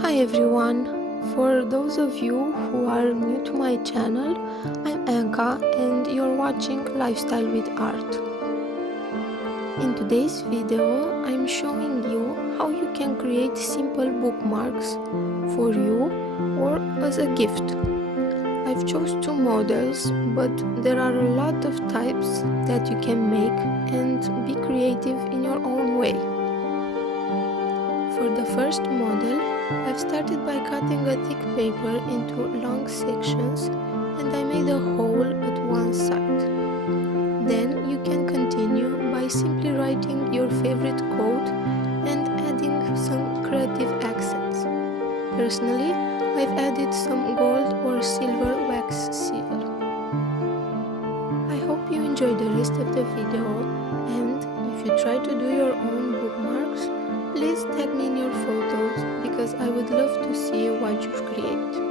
Hi everyone! For those of you who are new to my channel, I'm Anka and you're watching Lifestyle with Art. In today's video, I'm showing you how you can create simple bookmarks for you or as a gift. I've chose two models, but there are a lot of types that you can make and be creative in your own way. For the first model, I've started by cutting a thick paper into long sections and I made a hole at one side. Then you can continue by simply writing your favorite quote and adding some creative accents. Personally, I've added some gold or silver wax seal. I hope you enjoy the rest of the video, and if you try to do your own bookmarks, please tag me in your photos because I would love to see what you've created.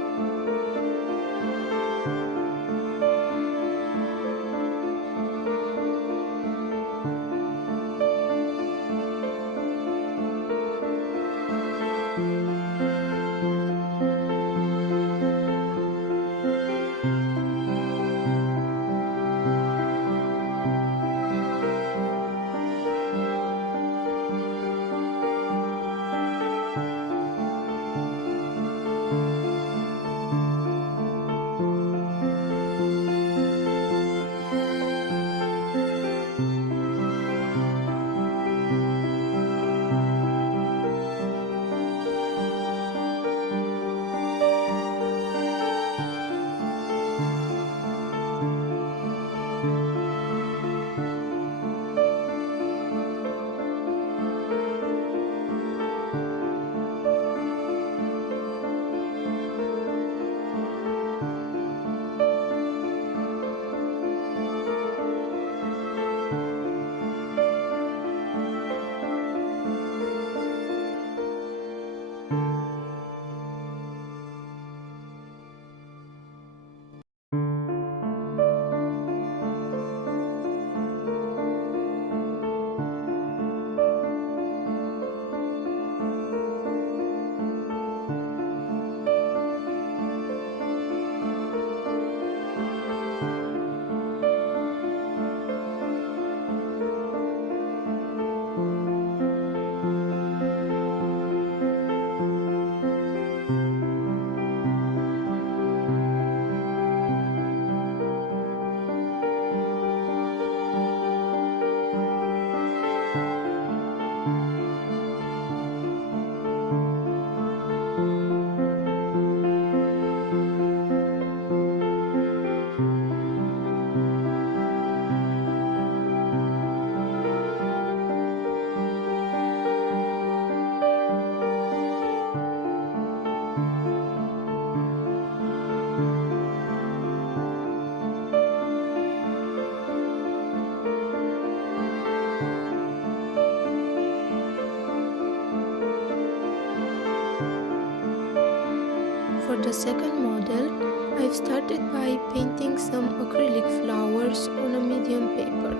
For the second model, I've started by painting some acrylic flowers on a medium paper.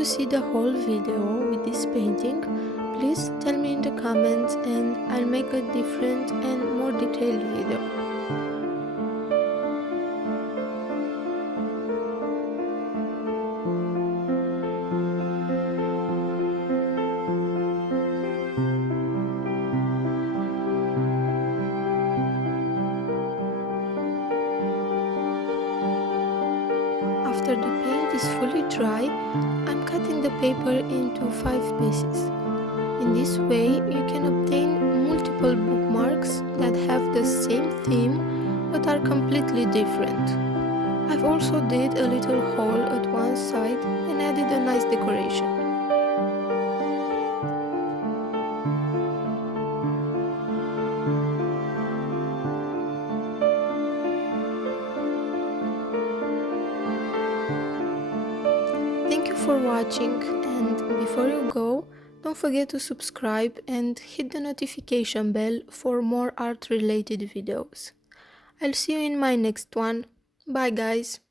to see the whole video with this painting, please tell me in the comments and I'll make a different and more detailed video. After the paint is fully dry, I'm cutting the paper into 5 pieces. In this way, you can obtain multiple bookmarks that have the same theme but are completely different. I've also did a little hole at one side and added a nice decoration. Thank you for watching, and before you go, don't forget to subscribe and hit the notification bell for more art related videos. I'll see you in my next one. Bye guys!